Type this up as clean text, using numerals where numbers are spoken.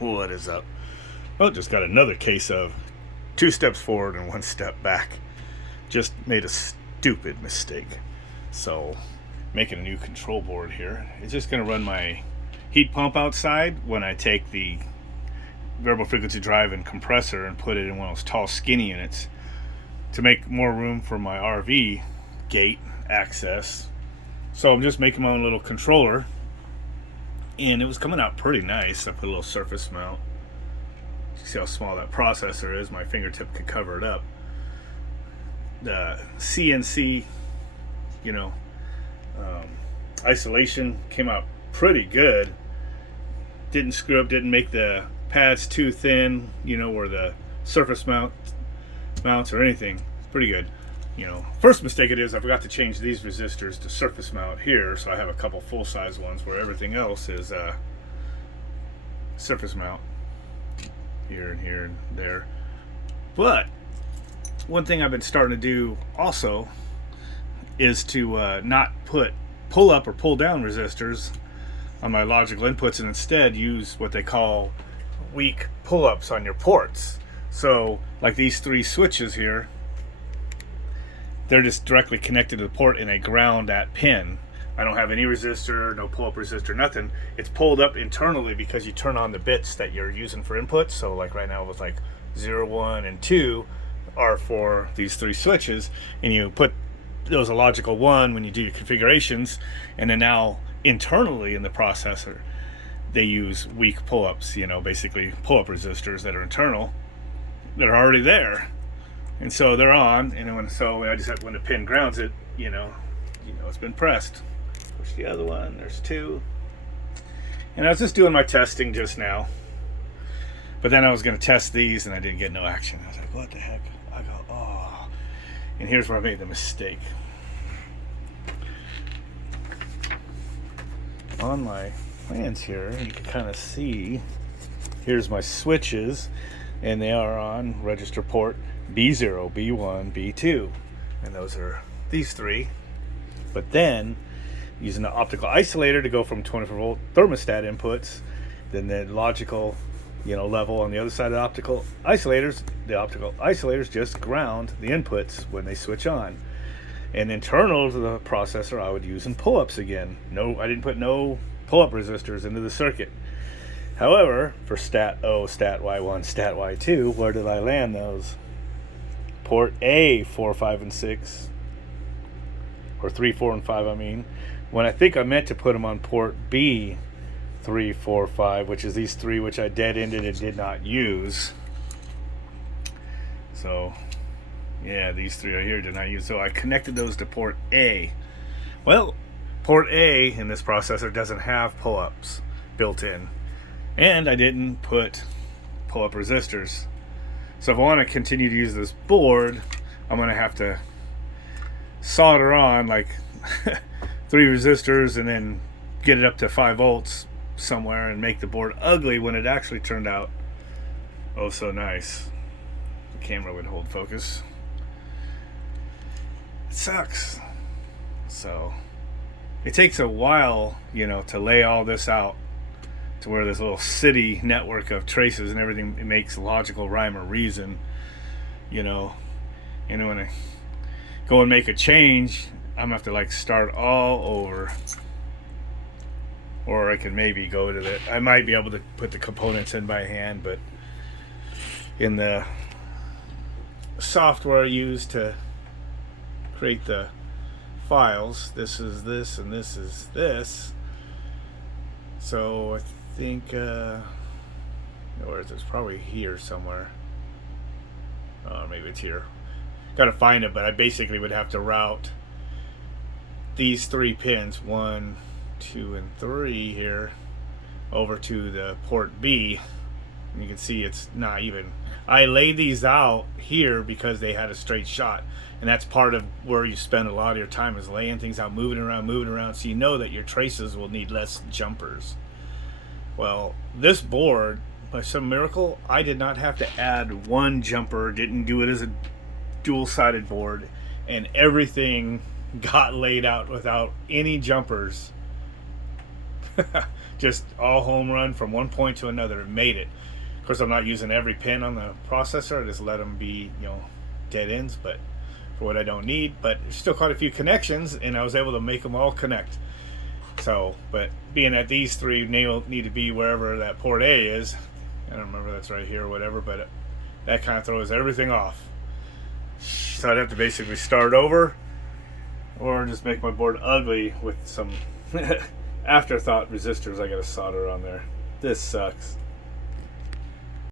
What is up? Oh, just got another case of 2 steps forward and 1 step back. Just made a stupid mistake. So, making a new control board here. It's just going to run my heat pump outside when I take the variable frequency drive and compressor and put it in one of those tall, skinny units to make more room for my RV gate access. So, I'm just making my own little controller. And it was coming out pretty nice. I put a little surface mount. You see how small that processor is. My fingertip could cover it up. The CNC, isolation came out pretty good. Didn't screw up, didn't make the pads too thin, or the surface mounts or anything. Pretty good. First mistake it is I forgot to change these resistors to surface mount here, so I have a couple full-size ones where everything else is surface mount here and there. But one thing I've been starting to do also is to not put pull-up or pull-down resistors on my logical inputs and instead use what they call weak pull-ups on your ports. So, like these 3 switches here, they're just directly connected to the port and they ground that pin. I don't have any resistor, no pull-up resistor, nothing. It's pulled up internally because you turn on the bits that you're using for input. So like right now with like 0, 1, and 2 are for these 3 switches, and you put those a logical 1 when you do your configurations, and then now internally in the processor they use weak pull-ups, basically pull-up resistors that are internal that are already there. And so they're on, and when the pin grounds it, it's been pressed. Push the other one. There's 2. And I was just doing my testing just now, but then I was going to test these, and I didn't get no action. I was like, "What the heck?" I go, "Oh!" And here's where I made the mistake. On my plans here, you can kind of see. Here's my switches, and they are on register port B0, B1, B2, and those are these 3. But then using the optical isolator to go from 24 volt thermostat inputs, then the logical level on the other side of the optical isolators just ground the inputs when they switch on. And internal to the processor I would use in pull-ups again. No, I didn't put no pull-up resistors into the circuit. However, for stat O, stat Y1, stat Y2, where did I land those? Port A 4, 5, and 6, or 3, 4, and 5, I mean, when I think I meant to put them on port B 3, 4, 5, which is these 3 which I dead-ended and did not use. So, yeah, these 3 right here did not use. So I connected those to port A. Well, port A in this processor doesn't have pull-ups built in, and I didn't put pull-up resistors. So if I want to continue to use this board, I'm going to have to solder on like 3 resistors and then get it up to 5 volts somewhere and make the board ugly when it actually turned out oh so nice. The camera would hold focus. It sucks. So it takes a while, to lay all this out to where this little city network of traces and everything, it makes logical rhyme or reason, and when I go and make a change, I'm gonna have to start all over. Or I can maybe go to I might be able to put the components in by hand, but in the software I use to create the files, this is this and this is this. So I think where is this? Probably here somewhere. Maybe it's here. Gotta find it, but I basically would have to route these 3 pins, 1, 2, and 3 here, over to the port B. And you can see it's not even. I laid these out here because they had a straight shot, and that's part of where you spend a lot of your time, is laying things out, moving around, so you know that your traces will need less jumpers. Well, this board, by some miracle, I did not have to add 1 jumper, didn't do it as a dual-sided board, and everything got laid out without any jumpers. just all home run from one point to another. It made it. Of course, I'm not using every pin on the processor. I just let them be, dead ends, but for what I don't need. But there's still quite a few connections, and I was able to make them all connect. So, but being that these three need to be wherever that port A is, I don't remember that's right here or whatever, but that kind of throws everything off. So I'd have to basically start over, or just make my board ugly with some afterthought resistors I gotta solder on there. This sucks.